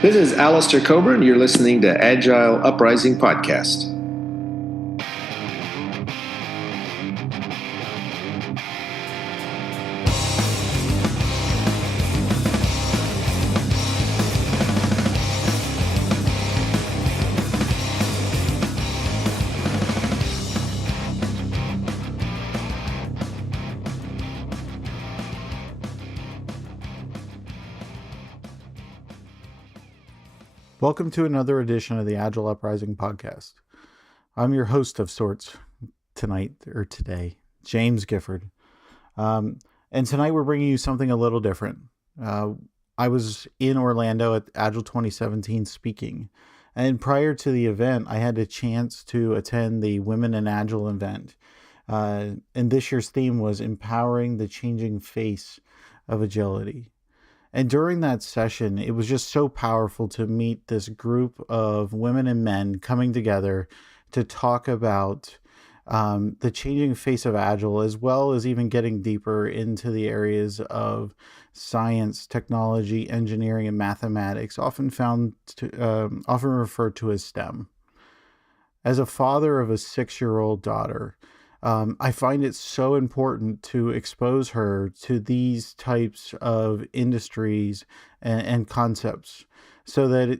This is Alistair Coburn. You're listening to Agile Uprising Podcast. Welcome to another edition of the Agile Uprising podcast. I'm your host of sorts today, James Gifford. And tonight we're bringing you something a little different. I was in Orlando at Agile 2017 speaking. And prior to the event, I had a chance to attend the Women in Agile event. And this year's theme was Empowering the Changing Face of Agility. And during that session, it was just so powerful to meet this group of women and men coming together to talk about the changing face of Agile, as well as even getting deeper into the areas of science, technology, engineering, and mathematics, often referred to as STEM. As a father of a 6-year-old daughter, I find it so important to expose her to these types of industries and concepts so that,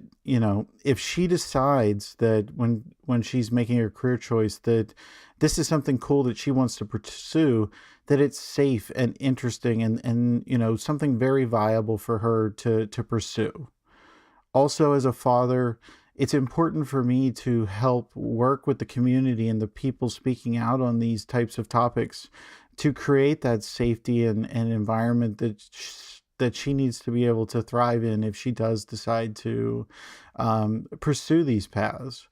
if she decides that when she's making her career choice that this is something cool that she wants to pursue, that it's safe and interesting and something very viable for her to pursue. Also, as a father, it's important for me to help work with the community and the people speaking out on these types of topics to create that safety and environment that she needs to be able to thrive in if she does decide to pursue these paths.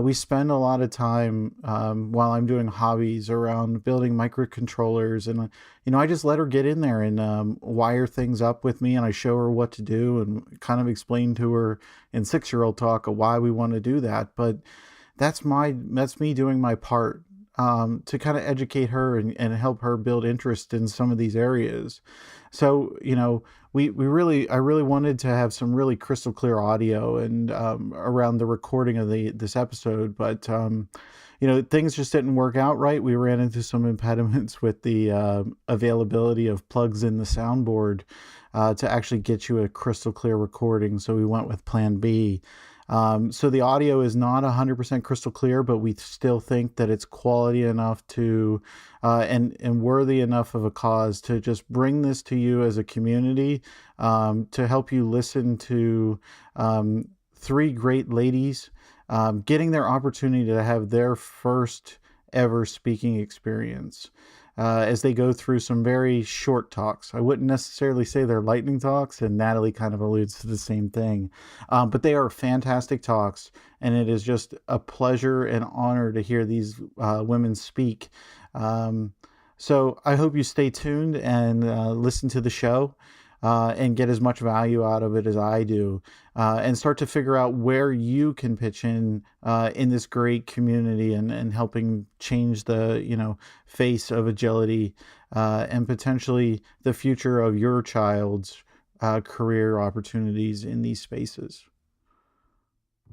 We spend a lot of time while I'm doing hobbies around building microcontrollers, and I just let her get in there and wire things up with me, and I show her what to do and kind of explain to her in 6-year-old talk why we want to do that. But that's me doing my part to kind of educate her and help her build interest in some of these areas. So, I really wanted to have some really crystal clear audio and around the recording of this episode, but things just didn't work out right. We ran into some impediments with the availability of plugs in the soundboard to actually get you a crystal clear recording. So we went with Plan B. So the audio is not 100% crystal clear, but we still think that it's quality enough to and worthy enough of a cause to just bring this to you as a community to help you listen to 3 great ladies getting their opportunity to have their first ever speaking experience. As they go through some very short talks. I wouldn't necessarily say they're lightning talks, and Natalie kind of alludes to the same thing. But they are fantastic talks, and it is just a pleasure and honor to hear these women speak. So I hope you stay tuned and listen to the show and get as much value out of it as I do, and start to figure out where you can pitch in this great community and helping change the face of agility and potentially the future of your child's career opportunities in these spaces.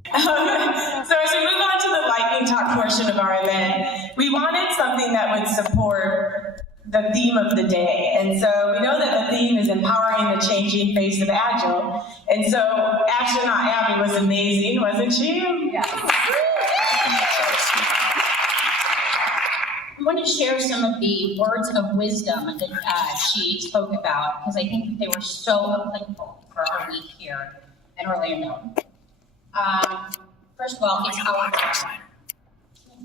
So as we move on to the lightning talk portion of our event, we wanted something that would support the theme of the day. And so we know that the theme is empowering the changing face of Agile. And so Astronaut Abby was amazing, wasn't she? Yes. I want to share some of the words of wisdom that she spoke about, because I think that they were so applicable for our week here in Orlando. First of all, it's our time.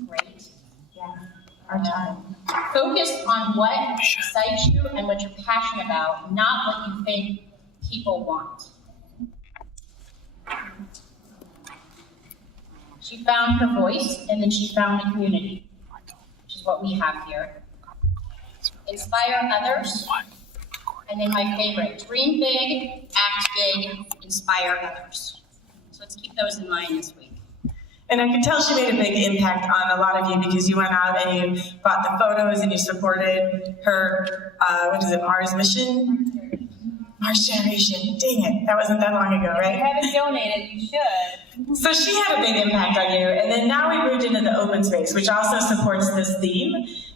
Great. Yeah. Our time. Focus on what excites you and what you're passionate about, not what you think people want. She found her voice, and then she found a community, which is what we have here. Inspire others, and then my favorite, dream big, act big, inspire others. So let's keep those in mind this week. And I can tell she made a big impact on a lot of you because you went out and you bought the photos and you supported her, Mars mission? March generation. Dang it, that wasn't that long ago, right? If you haven't donated, you should. So she had a big impact on you, and then now we moved into the open space, which also supports this theme.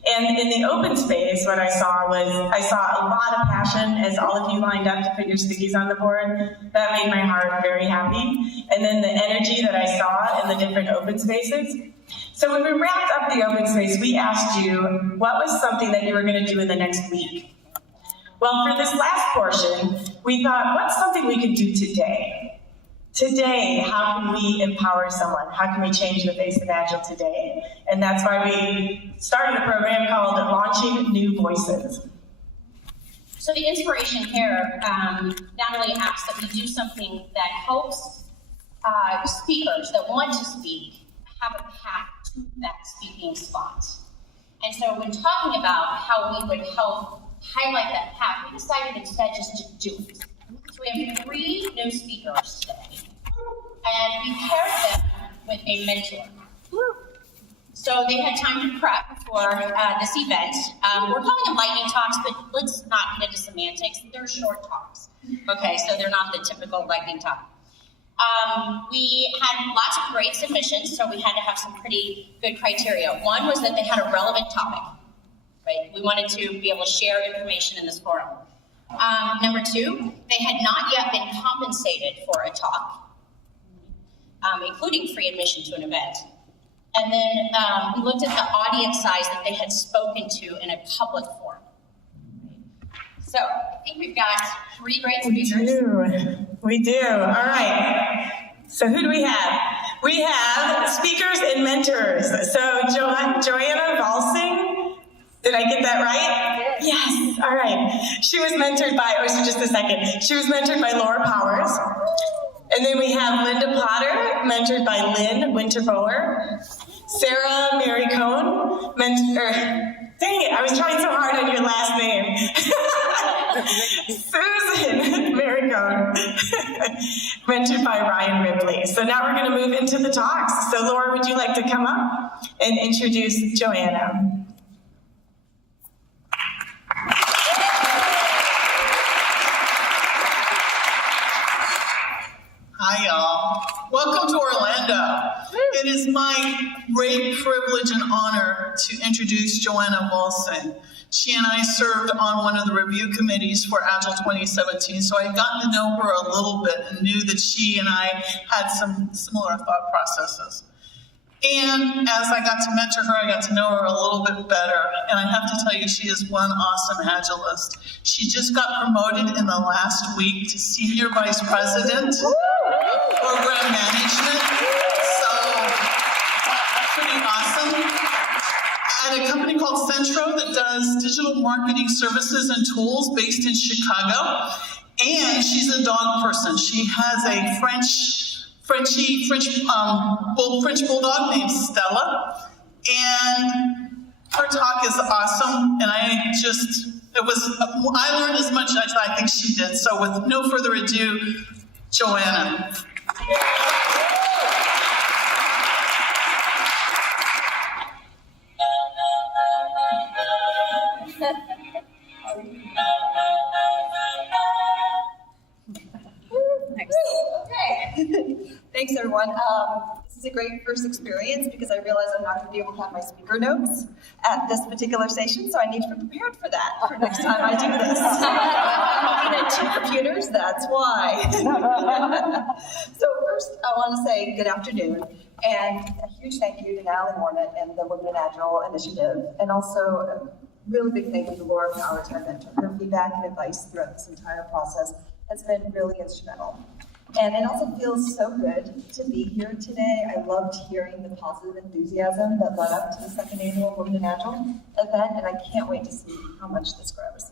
And in the open space, what I saw a lot of passion as all of you lined up to put your stickies on the board. That made my heart very happy. And then the energy that I saw in the different open spaces. So when we wrapped up the open space, we asked you, what was something that you were going to do in the next week? Well, for this last portion, we thought, what's something we could do today? Today, how can we empower someone? How can we change the face of Agile today? And that's why we started a program called Launching New Voices. So the inspiration here, Natalie asks that we do something that helps speakers that want to speak have a path to that speaking spot. And so when talking about how we would help highlight that path, we decided instead just to do it. So we have 3 new speakers today, and we paired them with a mentor. So they had time to prep for this event. We're calling them lightning talks, but let's not get into semantics. They're short talks. Okay, so they're not the typical lightning talk. We had lots of great submissions, so we had to have some pretty good criteria. One was that they had a relevant topic, right? We wanted to be able to share information in this forum. Number 2, they had not yet been compensated for a talk, including free admission to an event. And then we looked at the audience size that they had spoken to in a public forum. So I think we've got 3 great speakers. We do. All right. So who do we have? We have speakers and mentors. So Joanna Vahlsing, did I get that right? Yes. All right. She was mentored by, just a second. She was mentored by Laura Powers. And then we have Linda Potter, mentored by Lynn Winterboer. Sarah Marricone, dang it, I was trying so hard on your last name. Susan Marricone, mentored by Ryan Ripley. So now we're going to move into the talks. So Laura, would you like to come up and introduce Joanna? Hi, y'all. Welcome to Orlando. It is my great privilege and honor to introduce Joanna Wilson. She and I served on one of the review committees for Agile 2017, so I got to know her a little bit and knew that she and I had some similar thought processes. And as I got to mentor her, I got to know her a little bit better. And I have to tell you, she is one awesome Agilist. She just got promoted in the last week to Senior Vice President, Program Management. So, pretty awesome. At a company called Centro that does digital marketing services and tools based in Chicago. And she's a dog person. She has a French bulldog named Stella, and her talk is awesome, and I learned as much as I think she did. So with no further ado, Joanna. Thanks, everyone. This is a great first experience because I realize I'm not going to be able to have my speaker notes at this particular session, so I need to be prepared for that for next time I do this. I'm looking at 2 computers, that's why. So first, I want to say good afternoon, and a huge thank you to Natalie Warnert and the Women in Agile initiative, and also a really big thank you to Laura Powers, our mentor. Her feedback and advice throughout this entire process has been really instrumental. And it also feels so good to be here today. I loved hearing the positive enthusiasm that led up to the 2nd annual Women in Agile event, and I can't wait to see how much this grows.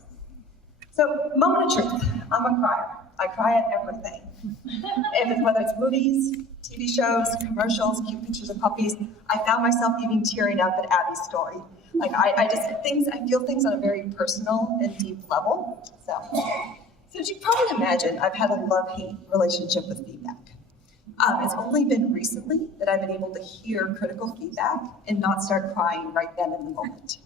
So, moment of truth. I'm a crier. I cry at everything. Whether it's movies, TV shows, commercials, cute pictures of puppies, I found myself even tearing up at Abby's story. Like I feel things on a very personal and deep level. So as you probably imagine, I've had a love-hate relationship with feedback. It's only been recently that I've been able to hear critical feedback and not start crying right then in the moment.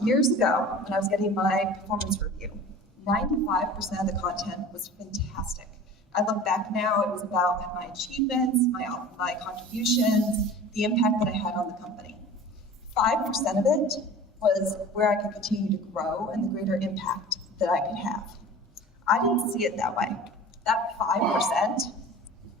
Years ago, when I was getting my performance review, 95% of the content was fantastic. I look back now, it was about my achievements, my contributions, the impact that I had on the company. 5% of it was where I could continue to grow and the greater impact that I could have. I didn't see it that way. That 5%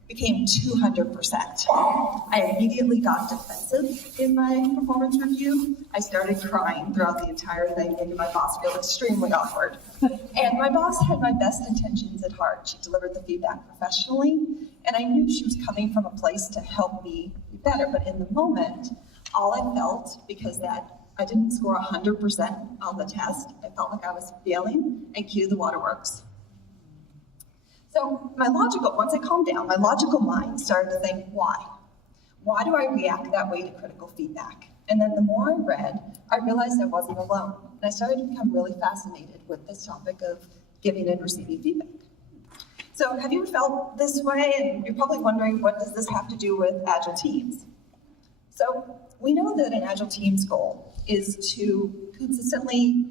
became 200%. I immediately got defensive in my performance review. I started crying throughout the entire thing, making my boss feel extremely awkward. And my boss had my best intentions at heart. She delivered the feedback professionally, and I knew she was coming from a place to help me be better. But in the moment, all I felt, because that I didn't score 100% on the test, I felt like I was failing, and cue the waterworks. So once I calmed down, my logical mind started to think, why? Why do I react that way to critical feedback? And then the more I read, I realized I wasn't alone. And I started to become really fascinated with this topic of giving and receiving feedback. So have you felt this way? And you're probably wondering, what does this have to do with Agile Teams? So we know that an Agile Teams goal is to consistently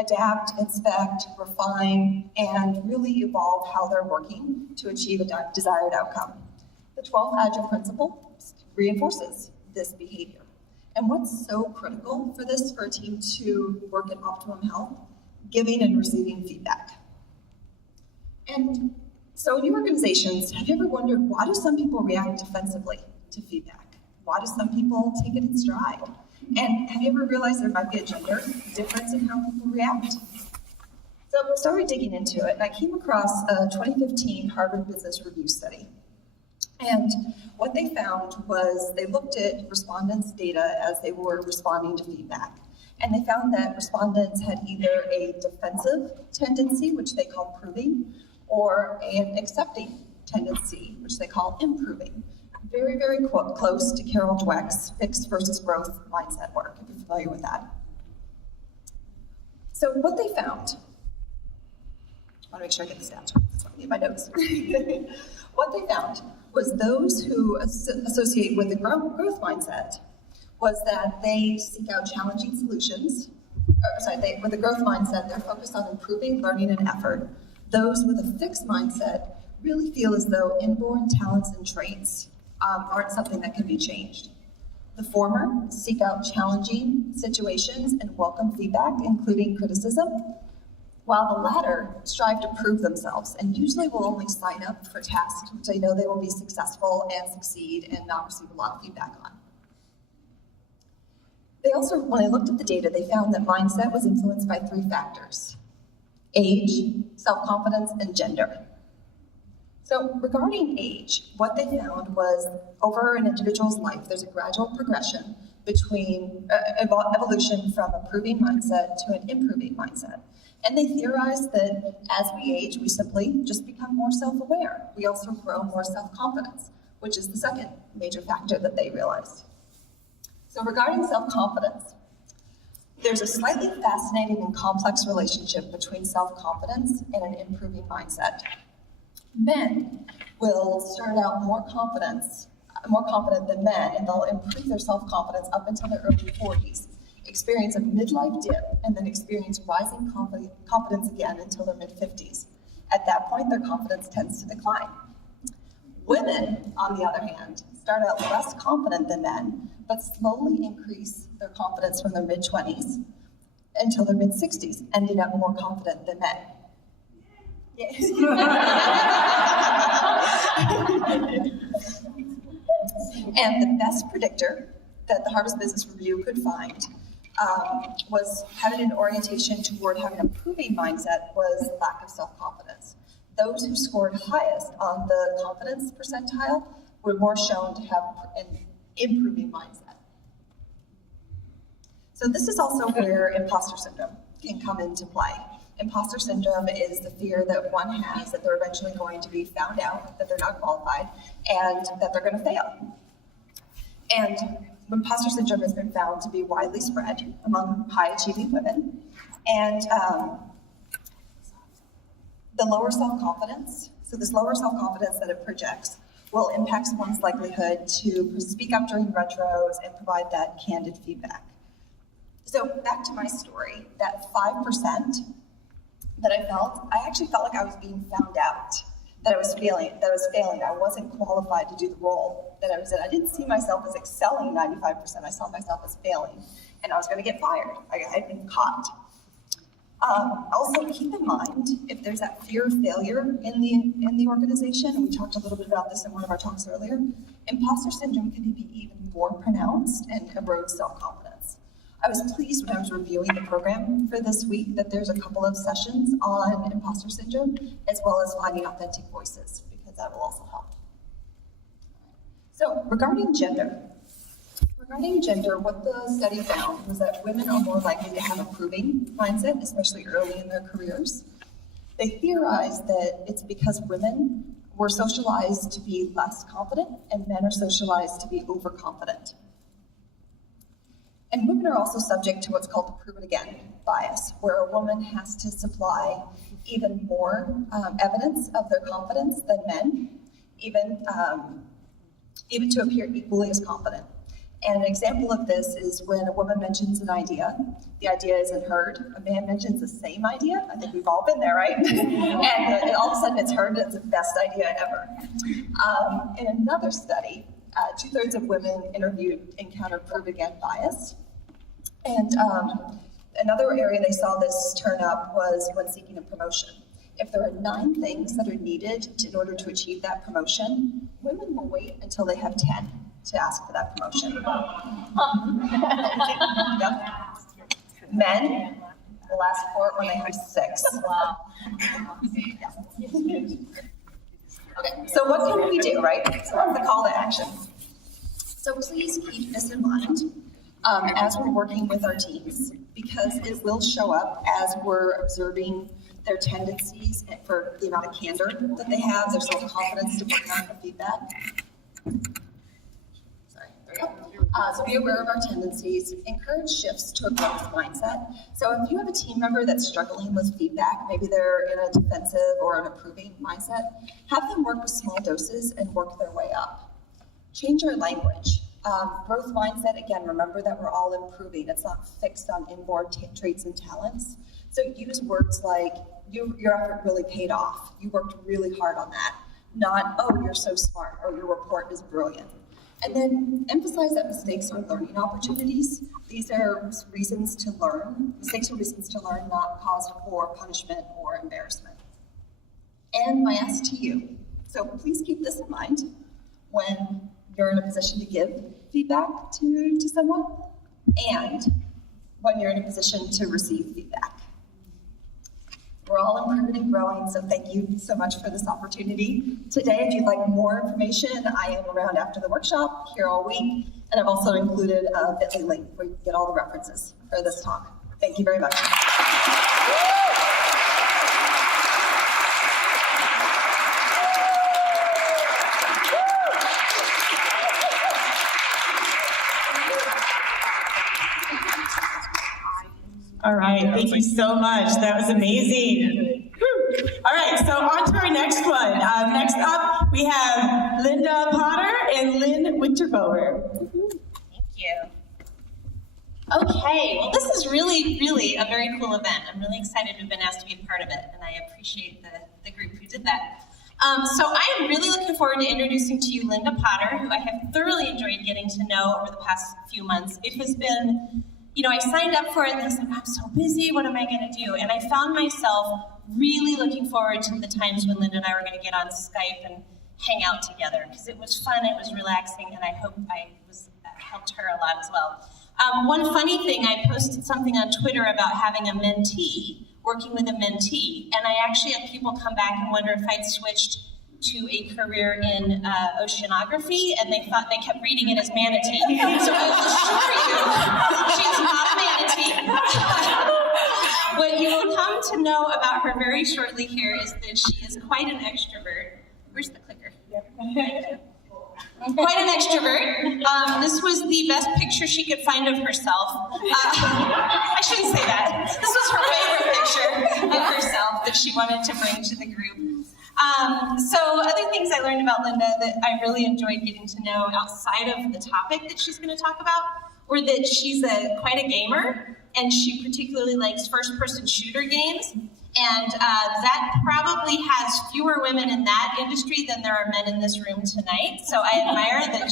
adapt, inspect, refine, and really evolve how they're working to achieve a desired outcome. The 12th Agile principle reinforces this behavior. And what's so critical for this, for a team to work at optimum health? Giving and receiving feedback. And so in your organizations, have you ever wondered, why do some people react defensively to feedback? Why do some people take it in stride? And have you ever realized there might be a gender difference in how people react? So I started digging into it, and I came across a 2015 Harvard Business Review study. And what they found was they looked at respondents' data as they were responding to feedback. And they found that respondents had either a defensive tendency, which they call proving, or an accepting tendency, which they call improving. Very, very close to Carol Dweck's fixed versus growth mindset work, if you're familiar with that. So what they found, I want to make sure I get the stats right, that's why I need my notes. What they found was those who associate with the growth mindset was that they seek out challenging solutions. With the growth mindset, they're focused on improving learning and effort. Those with a fixed mindset really feel as though inborn talents and traits aren't something that can be changed. The former seek out challenging situations and welcome feedback, including criticism, while the latter strive to prove themselves and usually will only sign up for tasks which they know they will be successful and succeed and not receive a lot of feedback on. They also, when I looked at the data, they found that mindset was influenced by 3 factors: age, self-confidence, and gender. So regarding age, what they found was over an individual's life, there's a gradual progression between evolution from a proving mindset to an improving mindset. And they theorized that as we age, we simply just become more self-aware. We also grow more self-confidence, which is the second major factor that they realized. So regarding self-confidence, there's a slightly fascinating and complex relationship between self-confidence and an improving mindset. Men will start out more confident than men, and they'll improve their self-confidence up until their early 40s, experience a midlife dip, and then experience rising confidence again until their mid-50s. At that point, their confidence tends to decline. Women, on the other hand, start out less confident than men, but slowly increase their confidence from their mid-20s until their mid-60s, ending up more confident than men. And the best predictor that the Harvard Business Review could find was having an orientation toward having a proving mindset was lack of self-confidence. Those who scored highest on the confidence percentile were more shown to have an improving mindset. So this is also where imposter syndrome can come into play. Imposter syndrome is the fear that one has that they're eventually going to be found out, that they're not qualified, and that they're going to fail. And imposter syndrome has been found to be widely spread among high-achieving women. And the lower self-confidence, so this lower self-confidence that it projects, will impact one's likelihood to speak up during retros and provide that candid feedback. So back to my story, that 5% that I actually felt like I was being found out, that I was failing. I wasn't qualified to do the role that I was in. I didn't see myself as excelling 95%. I saw myself as failing, and I was going to get fired. I had been caught. Also, keep in mind, if there's that fear of failure in the organization, and we talked a little bit about this in one of our talks earlier, imposter syndrome can be even more pronounced and erode self-confidence. I was pleased when I was reviewing the program for this week that there's a couple of sessions on imposter syndrome, as well as finding authentic voices, because that will also help. So, regarding gender, what the study found was that women are more likely to have a proving mindset, especially early in their careers. They theorized that it's because women were socialized to be less confident and men are socialized to be overconfident. And women are also subject to what's called the prove it again bias, where a woman has to supply even more evidence of their confidence than men, even to appear equally as confident. And an example of this is when a woman mentions an idea, the idea isn't heard. A man mentions the same idea. I think we've all been there, right? And all of a sudden it's heard, and it's the best idea ever. In another study, 2/3 of women interviewed encountered prove-again bias. And another area they saw this turn up was when seeking a promotion. If there are 9 things that are needed in order to achieve that promotion, women will wait until they have 10 to ask for that promotion. Yep. Men will ask for it when they have 6. Wow. Okay, so what can we do, right? So what's the call to action? So please keep this in mind as we're working with our teams, because it will show up as we're observing their tendencies for the amount of candor that they have, their self-confidence to bring out the feedback. So be aware of our tendencies, encourage shifts to a growth mindset. So if you have a team member that's struggling with feedback, maybe they're in a defensive or an approving mindset, have them work with small doses and work their way up. Change our language. Growth mindset, again, remember that we're all improving. It's not fixed on inborn traits and talents. So use words like, your effort really paid off. You worked really hard on that. Not, oh, you're so smart, or your report is brilliant. And then emphasize that mistakes are learning opportunities. These are reasons to learn. Mistakes are reasons to learn, not cause for punishment or embarrassment. And my ask to you. So please keep this in mind when you're in a position to give feedback to someone, and when you're in a position to receive feedback. We're all improving and growing, so thank you so much for this opportunity. Today, if you'd like more information, I am around after the workshop, here all week, and I've also included a bit.ly link where you can get all the references for this talk. Thank you very much. All right, thank you so much. That was amazing. All right, so on to our next one. Next up, we have Linda Potter and Lynn Winterboer. Thank you. Okay, well, this is really a very cool event. I'm really excited to have been asked to be a part of it, and I appreciate the group who did that. So I am really looking forward to introducing to you Linda Potter, who I have thoroughly enjoyed getting to know over the past few months. It has been, I signed up for it and I said, I'm so busy, what am I going to do? And I found myself really looking forward to the times when Linda and I were going to get on Skype and hang out together, because it was fun, it was relaxing, and I hope I helped her a lot as well. One funny thing, I posted something on Twitter about having a mentee, working with a mentee, and I actually had people come back and wonder if I'd switched to a career in oceanography, and they kept reading it as manatee. So I will assure you, she's not a manatee. What you will come to know about her very shortly here is that she is quite an extrovert. Where's the clicker? Quite an extrovert. This was the best picture she could find of herself. I shouldn't say that. This was her favorite picture of herself that she wanted to bring to the group. So other things I learned about Linda that I really enjoyed getting to know outside of the topic that she's going to talk about were that she's quite a gamer, and she particularly likes first-person shooter games. And that probably has fewer women in that industry than there are men in this room tonight. So I admire that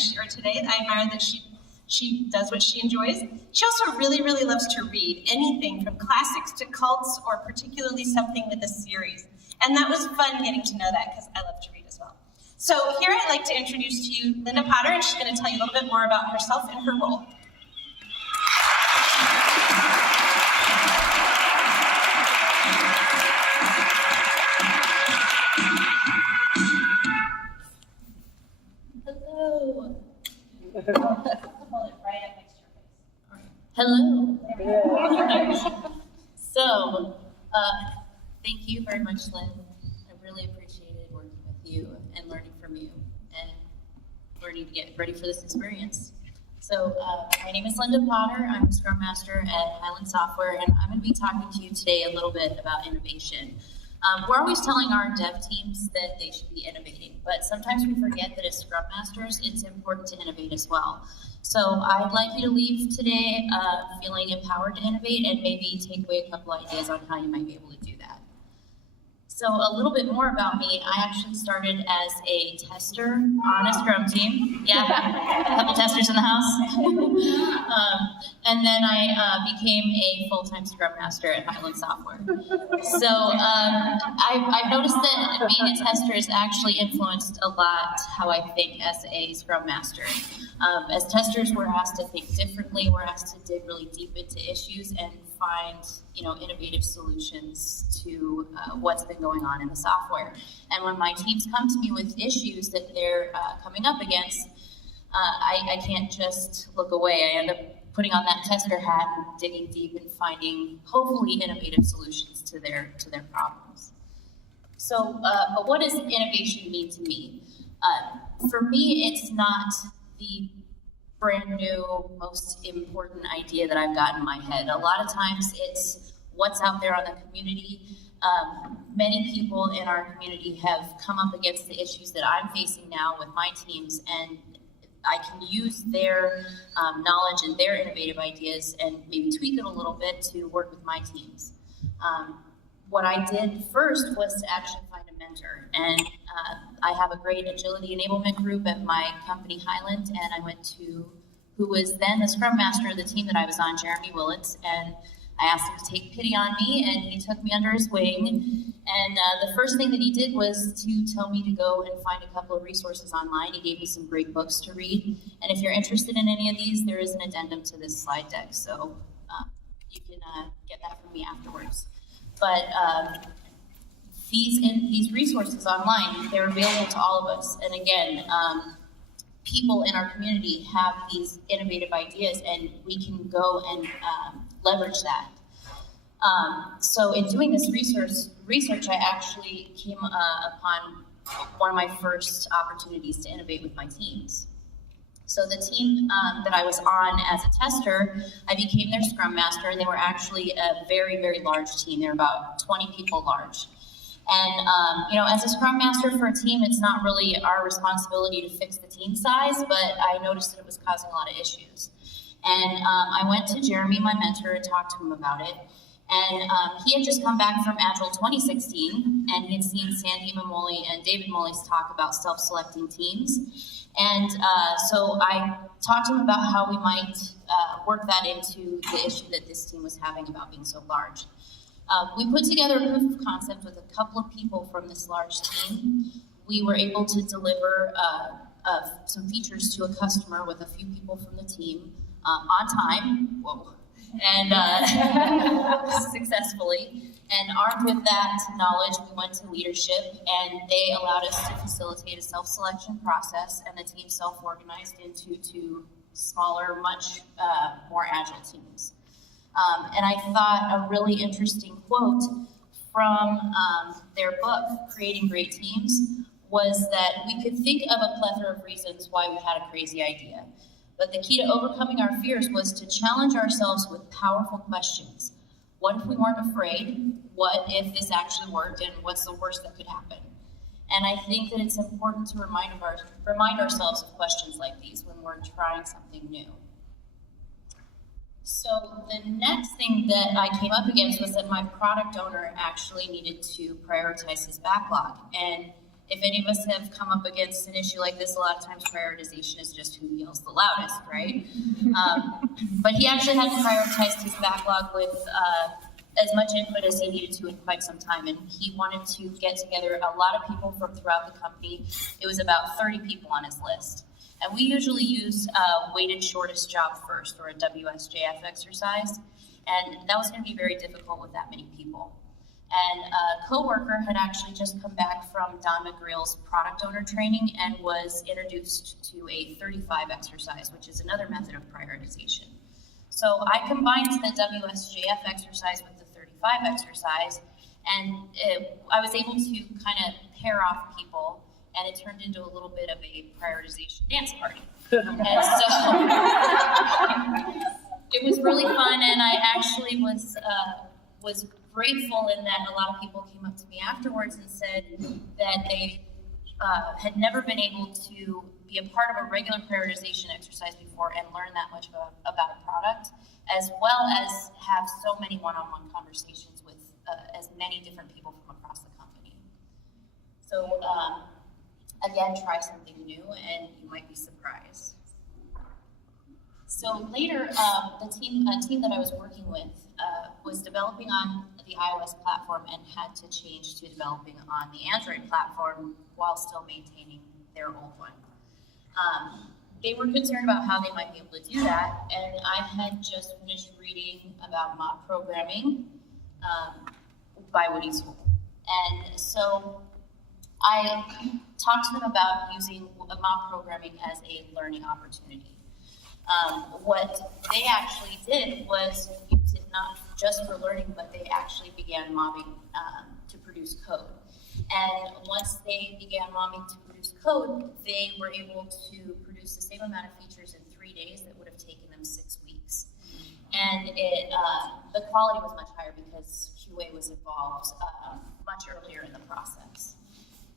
she does what she enjoys. She also really, really loves to read anything from classics to cults or particularly something with a series. And that was fun getting to know that because I love to read as well. So here I'd like to introduce to you Linda Potter, and she's going to tell you a little bit more about herself and her role. Hello. So, thank you very much, Lynn. I really appreciated working with you and learning from you and learning to get ready for this experience. So, my name is Linda Potter. I'm a Scrum Master at Highland Software, and I'm going to be talking to you today a little bit about innovation. We're always telling our dev teams that they should be innovating, but sometimes we forget that as Scrum Masters, it's important to innovate as well. So I'd like you to leave today feeling empowered to innovate and maybe take away a couple ideas on how you might be able to do that. So a little bit more about me. I actually started as a tester on a Scrum team. Yeah, a couple testers in the house. And then I became a full-time Scrum Master at Highland Software. So I've noticed that being a tester has actually influenced a lot how I think as a Scrum Master. As testers, we're asked to think differently. We're asked to dig really deep into issues and find, innovative solutions to what's been going on in the software. And when my teams come to me with issues that they're coming up against, I can't just look away. I end up putting on that tester hat and digging deep and finding hopefully innovative solutions to their problems. So, but what does innovation mean to me? For me, it's not the brand new, most important idea that I've got in my head. A lot of times it's what's out there on the community. Many people in our community have come up against the issues that I'm facing now with my teams, and I can use their knowledge and their innovative ideas and maybe tweak it a little bit to work with my teams. What I did first was to actually find a mentor, and I have a great agility enablement group at my company Highland, and I went to who was then the Scrum Master of the team that I was on, Jeremy Willeke, and I asked him to take pity on me, and he took me under his wing. And the first thing that he did was to tell me to go and find a couple of resources online. He gave me some great books to read, and if you're interested in any of these, there is an addendum to this slide deck, so you can get that from me afterwards. But these resources online, they're available to all of us. And again, people in our community have these innovative ideas, and we can go and leverage that. So in doing this research, I actually came upon one of my first opportunities to innovate with my teams. So the team that I was on as a tester, I became their Scrum Master, and they were actually a very, very large team. They were about 20 people large. And, as a Scrum Master for a team, it's not really our responsibility to fix the team size, but I noticed that it was causing a lot of issues. And I went to Jeremy, my mentor, and talked to him about it. And he had just come back from Agile 2016, and he had seen Sandy Mamoli and David Molly's talk about self-selecting teams. And so I talked to him about how we might work that into the issue that this team was having about being so large. We put together a proof of concept with a couple of people from this large team. We were able to deliver some features to a customer with a few people from the team on time, and successfully. And armed with that knowledge, we went to leadership, and they allowed us to facilitate a self-selection process, and the team self-organized into two smaller, much more agile teams. And I thought a really interesting quote from their book, Creating Great Teams, was that we could think of a plethora of reasons why we had a crazy idea. But the key to overcoming our fears was to challenge ourselves with powerful questions. What if we weren't afraid? What if this actually worked? And what's the worst that could happen? And I think that it's important to remind ourselves of questions like these when we're trying something new. So the next thing that I came up against was that my product owner actually needed to prioritize his backlog. And if any of us have come up against an issue like this, a lot of times prioritization is just who yells the loudest, right? But he actually had to prioritize his backlog with as much input as he needed to in quite some time. And he wanted to get together a lot of people from throughout the company. It was about 30 people on his list. And we usually use weighted shortest job first, or a WSJF exercise. And that was going to be very difficult with that many people. And a coworker had actually just come back from Don McGreal's product owner training and was introduced to a 35 exercise, which is another method of prioritization. So I combined the WSJF exercise with the 35 exercise, and I was able to kind of pair off people, and it turned into a little bit of a prioritization dance party. And so it was really fun, and I actually was grateful in that a lot of people came up to me afterwards and said that they had never been able to be a part of a regular prioritization exercise before and learn that much about a product, as well as have so many one-on-one conversations with as many different people from across the company. So again, try something new and you might be surprised. So later, a team that I was working with was developing on the iOS platform and had to change to developing on the Android platform while still maintaining their old one. They were concerned about how they might be able to do that, and I had just finished reading about mob programming by Woody School. And so I talked to them about using mob programming as a learning opportunity. What they actually did was use it not just for learning, but they actually began mobbing to produce code. And once they began mobbing to produce code, they were able to produce the same amount of features in 3 days that would have taken them 6 weeks. And the quality was much higher because QA was involved much earlier in the process.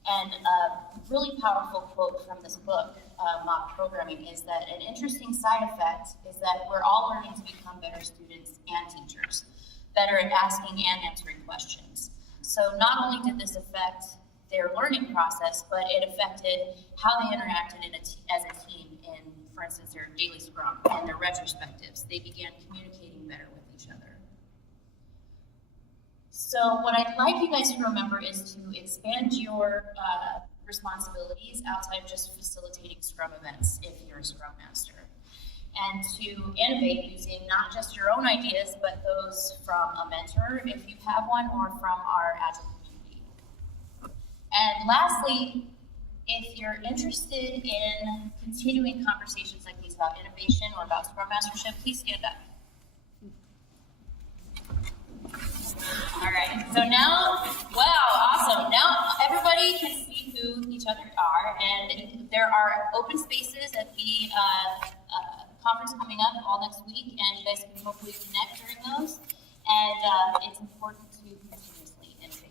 And a really powerful quote from this book, Mob Programming, is that an interesting side effect is that we're all learning to become better students and teachers, better at asking and answering questions. So not only did this affect their learning process, but it affected how they interacted as a team in, for instance, their daily scrum and their retrospectives. They began communicating better with each other. So what I'd like you guys to remember is to expand your responsibilities outside of just facilitating Scrum events if you're a Scrum Master, and to innovate using not just your own ideas, but those from a mentor, if you have one, or from our Agile community. And lastly, if you're interested in continuing conversations like these about innovation or about Scrum Mastership, please stand up. All right, so now, wow, awesome. Now everybody can see who each other are, and there are open spaces at the conference coming up all next week, and you guys can hopefully connect during those, and it's important to continuously innovate.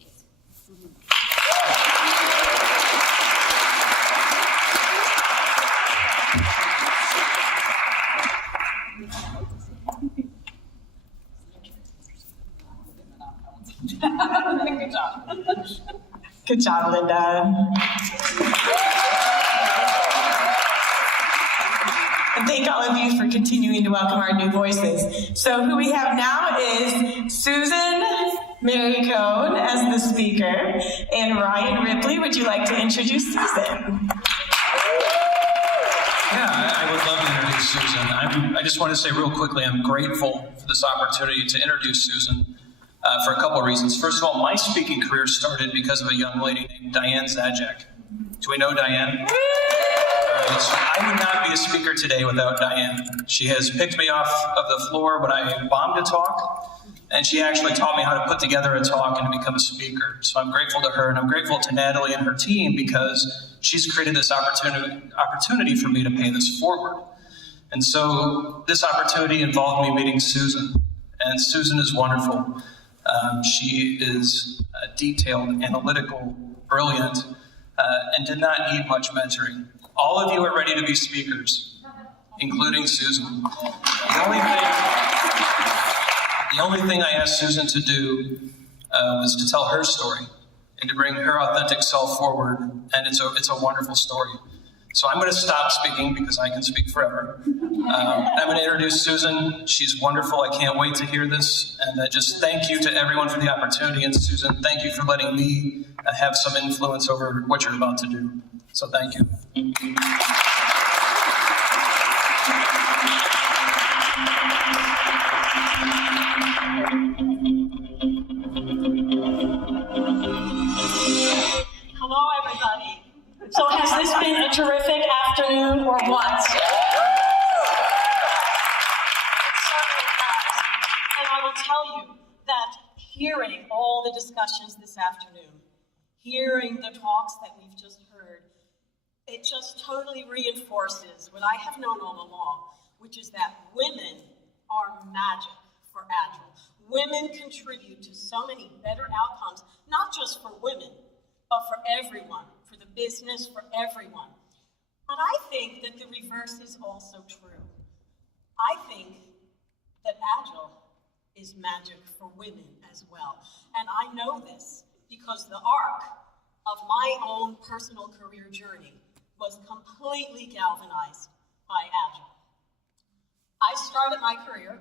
Good job. Good job, Linda. And thank all of you for continuing to welcome our new voices. So who we have now is Susan Marricone as the speaker, and Ryan Ripley. Would you like to introduce Susan? Yeah, I would love to introduce Susan. I just want to say real quickly, I'm grateful for this opportunity to introduce Susan for a couple of reasons. First of all, my speaking career started because of a young lady named Diane Zajac. Do we know Diane? I would not be a speaker today without Diane. She has picked me off of the floor when I bombed a talk, and she actually taught me how to put together a talk and to become a speaker. So I'm grateful to her, and I'm grateful to Natalie and her team because she's created this opportunity for me to pay this forward. And so this opportunity involved me meeting Susan, and Susan is wonderful. She is detailed, analytical, brilliant, and did not need much mentoring. All of you are ready to be speakers, including Susan. The only thing The only thing I asked Susan to do was to tell her story and to bring her authentic self forward, and it's a wonderful story. So I'm going to stop speaking because I can speak forever. I'm going to introduce Susan. She's wonderful. I can't wait to hear this. And just thank you to everyone for the opportunity. And Susan, thank you for letting me have some influence over what you're about to do. So thank you. Hello, everybody. So has this been a terrific afternoon or what? It certainly has. And I will tell you that hearing all the discussions this afternoon, hearing the talks that we've just heard, it just totally reinforces what I have known all along, which is that women are magic for Agile. Women contribute to so many better outcomes, not just for women, but for everyone, for the business, for everyone. But I think that the reverse is also true. I think that Agile is magic for women as well. And I know this because the arc of my own personal career journey was completely galvanized by Agile. I started my career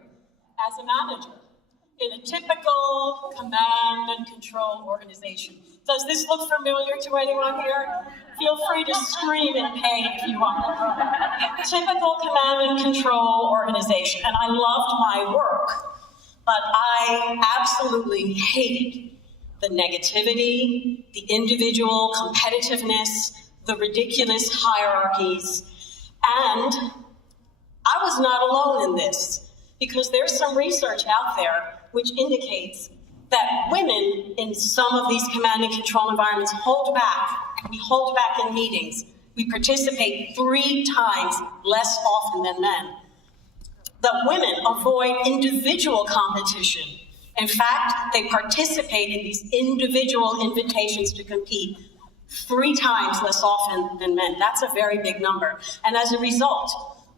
as a manager in a typical command and control organization. Does this look familiar to anyone here? Feel free to scream in pain if you want. Typical command and control organization, and I loved my work, but I absolutely hated the negativity, the individual competitiveness, the ridiculous hierarchies, and I was not alone in this, because there's some research out there which indicates that women in some of these command and control environments hold back. We hold back in meetings. We participate 3 times less often than men. That women avoid individual competition. In fact, they participate in these individual invitations to compete 3 times less often than men. That's a very big number. And as a result,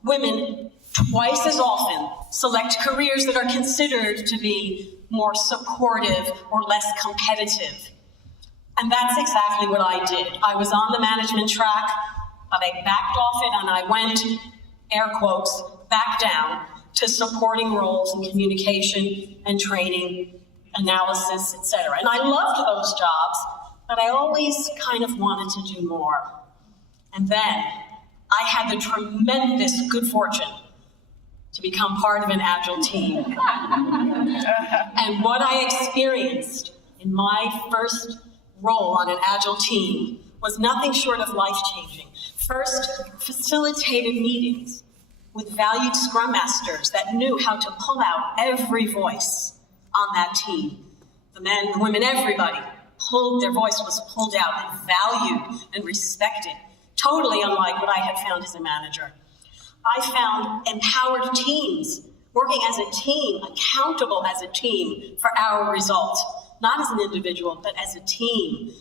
women twice as often select careers that are considered to be more supportive or less competitive. And that's exactly what I did. I was on the management track, but I backed off it and I went, air quotes, back down to supporting roles in communication and training, analysis, etc. And I loved those jobs, but I always kind of wanted to do more. And then I had the tremendous good fortune to become part of an Agile team. And what I experienced in my first role on an Agile team was nothing short of life-changing. First, facilitated meetings with valued Scrum Masters that knew how to pull out every voice on that team. The men, the women, everybody, their voice was pulled out and valued and respected, totally unlike what I had found as a manager. I found empowered teams, working as a team, accountable as a team for our results, not as an individual, but as a team.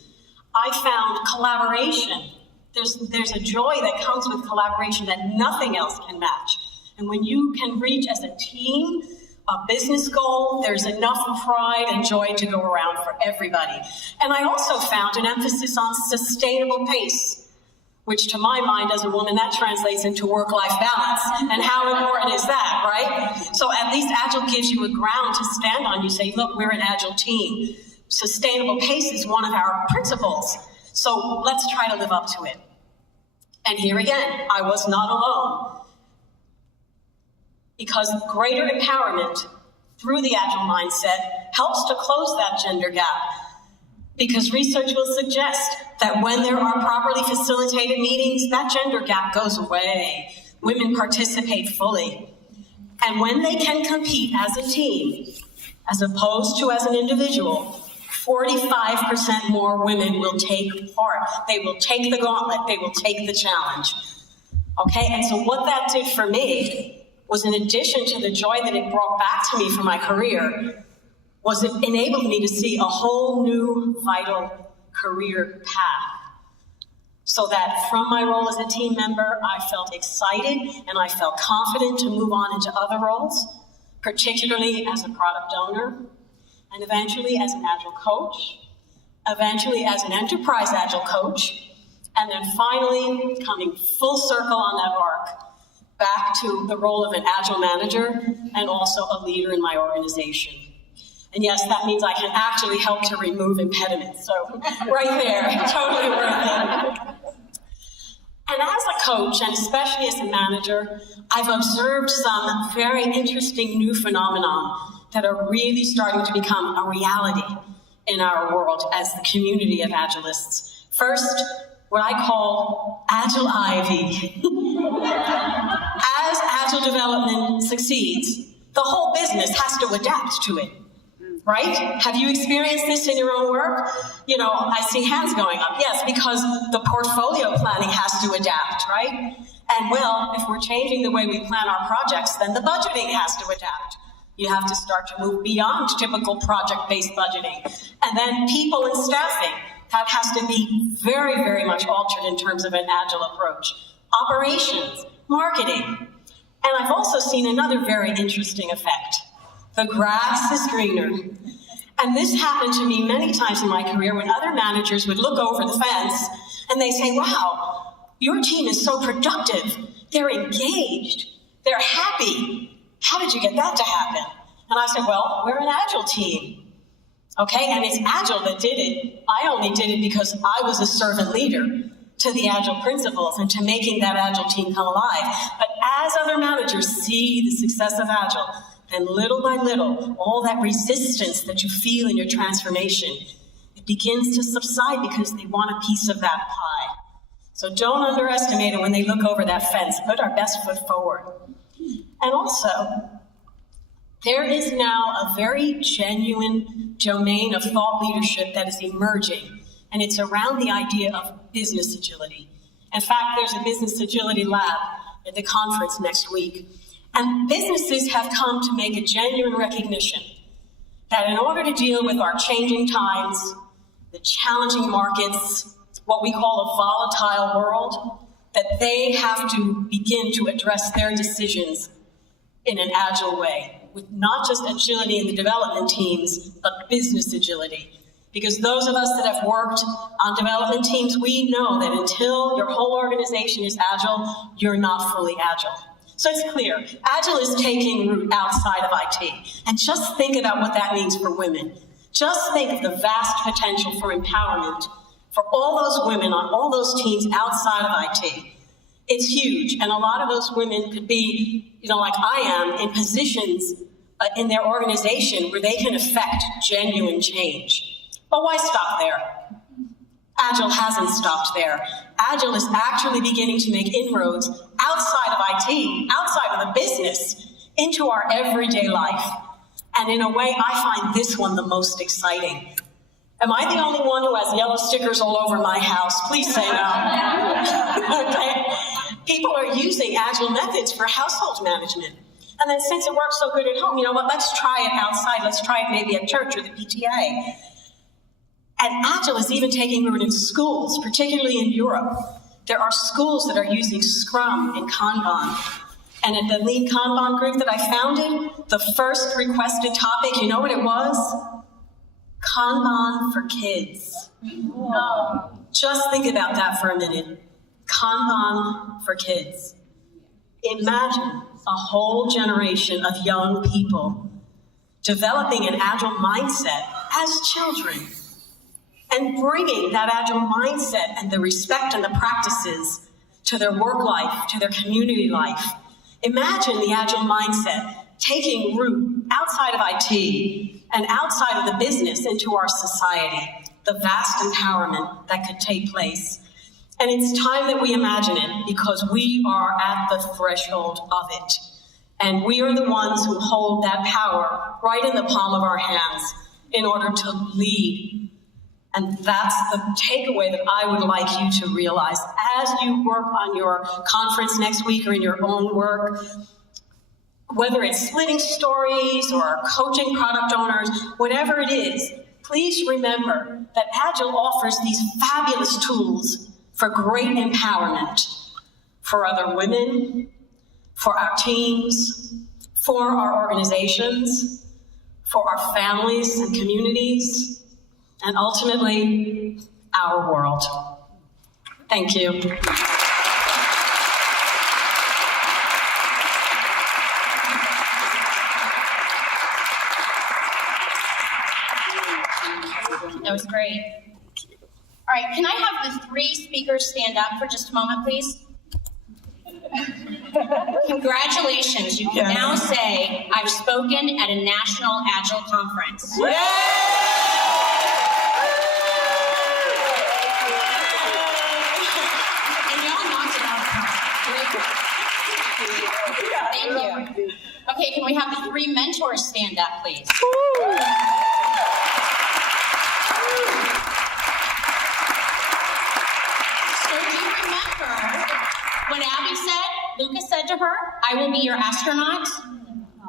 I found collaboration. There's a joy that comes with collaboration that nothing else can match. And when you can reach as a team a business goal, there's enough pride and joy to go around for everybody. And I also found an emphasis on sustainable pace, which to my mind as a woman, that translates into work-life balance. And how important is that, right? So at least Agile gives you a ground to stand on. You say, look, we're an Agile team. Sustainable pace is one of our principles. So let's try to live up to it. And here again, I was not alone. Because greater empowerment through the Agile mindset helps to close that gender gap. Because research will suggest that when there are properly facilitated meetings, that gender gap goes away. Women participate fully. And when they can compete as a team, as opposed to as an individual, 45% more women will take part. They will take the gauntlet. They will take the challenge. Okay, and so what that did for me was, in addition to the joy that it brought back to me for my career, was it enabled me to see a whole new vital career path. So that from my role as a team member, I felt excited and I felt confident to move on into other roles. particularly as a product owner, and eventually as an Agile coach, eventually as an enterprise Agile coach, and then finally coming full circle on that arc back to the role of an Agile manager and also a leader in my organization. And yes, that means I can actually help to remove impediments. So right there, totally worth it. And as a coach, and especially as a manager, I've observed some very interesting new phenomena that are really starting to become a reality in our world as the community of Agilists. First, what I call Agile Ivy. As Agile development succeeds, the whole business has to adapt to it. Right? Have you experienced this in your own work? You know, I see hands going up. Yes, because the portfolio planning has to adapt, right? And well, if we're changing the way we plan our projects, then the budgeting has to adapt. You have to start to move beyond typical project-based budgeting. And then people and staffing, that has to be very, very much altered in terms of an Agile approach. Operations, marketing. And I've also seen another very interesting effect. The grass is greener. And this happened to me many times in my career when other managers would look over the fence and they say, wow, your team is so productive. They're engaged. They're happy. How did you get that to happen? And I said, well, we're an Agile team. Okay, and it's Agile that did it. I only did it because I was a servant leader to the Agile principles and to making that Agile team come alive. But as other managers see the success of Agile, and little by little, all that resistance that you feel in your transformation, it begins to subside because they want a piece of that pie. So don't underestimate it when they look over that fence. Put our best foot forward. And also, there is now a very genuine domain of thought leadership that is emerging, and it's around the idea of business agility. In fact, there's a business agility lab at the conference next week. And businesses have come to make a genuine recognition that in order to deal with our changing times, the challenging markets, what we call a volatile world, that they have to begin to address their decisions in an Agile way, with not just agility in the development teams, but business agility. Because those of us that have worked on development teams, we know that until your whole organization is Agile, you're not fully Agile. So it's clear, Agile is taking root outside of IT. And just think about what that means for women. Just think of the vast potential for empowerment for all those women on all those teams outside of IT. It's huge, and a lot of those women could be, like I am, in positions in their organization where they can affect genuine change. But why stop there? Agile hasn't stopped there. Agile is actually beginning to make inroads outside of IT, outside of the business, into our everyday life. And in a way, I find this one the most exciting. Am I the only one who has yellow stickers all over my house? Please say no. Okay. People are using Agile methods for household management. And then since it works so good at home, you know what, let's try it outside. Let's try it maybe at church or the PTA. And Agile is even taking root in schools, particularly in Europe. There are schools that are using Scrum and Kanban. And at the Lean Kanban group that I founded, the first requested topic, you know what it was? Kanban for kids. Just think about that for a minute. Kanban for kids. Imagine a whole generation of young people developing an Agile mindset as children and bringing that Agile mindset and the respect and the practices to their work life, to their community life. Imagine the Agile mindset taking root outside of IT and outside of the business into our society, the vast empowerment that could take place. And it's time that we imagine it because we are at the threshold of it. And we are the ones who hold that power right in the palm of our hands in order to lead. And that's the takeaway that I would like you to realize as you work on your conference next week or in your own work, whether it's splitting stories or coaching product owners, whatever it is, please remember that Agile offers these fabulous tools for great empowerment for other women, for our teams, for our organizations, for our families and communities, and ultimately, our world. Thank you. That was great. All right, can I have the three speakers stand up for just a moment, please? Congratulations, you can now say, I've spoken at a national Agile conference. Yay! And y'all knocked it out of the park. Thank you. Okay, can we have the three mentors stand up, please? When Abby said, Lucas said to her, I will be your astronaut,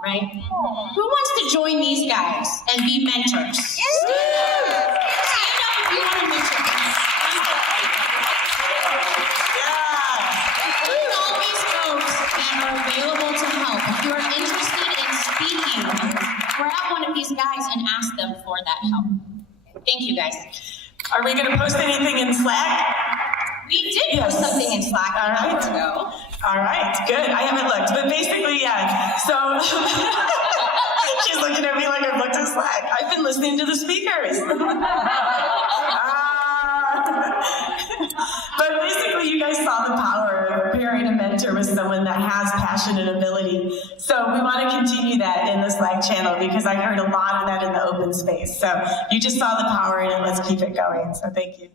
right? Who wants to join these guys and be mentors? Stand up. Stand up if you want to mentor us. Look at all these folks that are available to help. If you're interested in speaking, grab one of these guys and ask them for that help. Thank you, guys. Are we going to post anything in Slack? We did post something in Slack an hour ago. All right, good. I haven't looked, but basically, yeah. So she's looking at me like I've looked at Slack. I've been listening to the speakers. But basically, you guys saw the power of pairing a mentor with someone that has passion and ability. So we want to continue that in the Slack channel because I heard a lot of that in the open space. So you just saw the power in it. Let's keep it going. So thank you.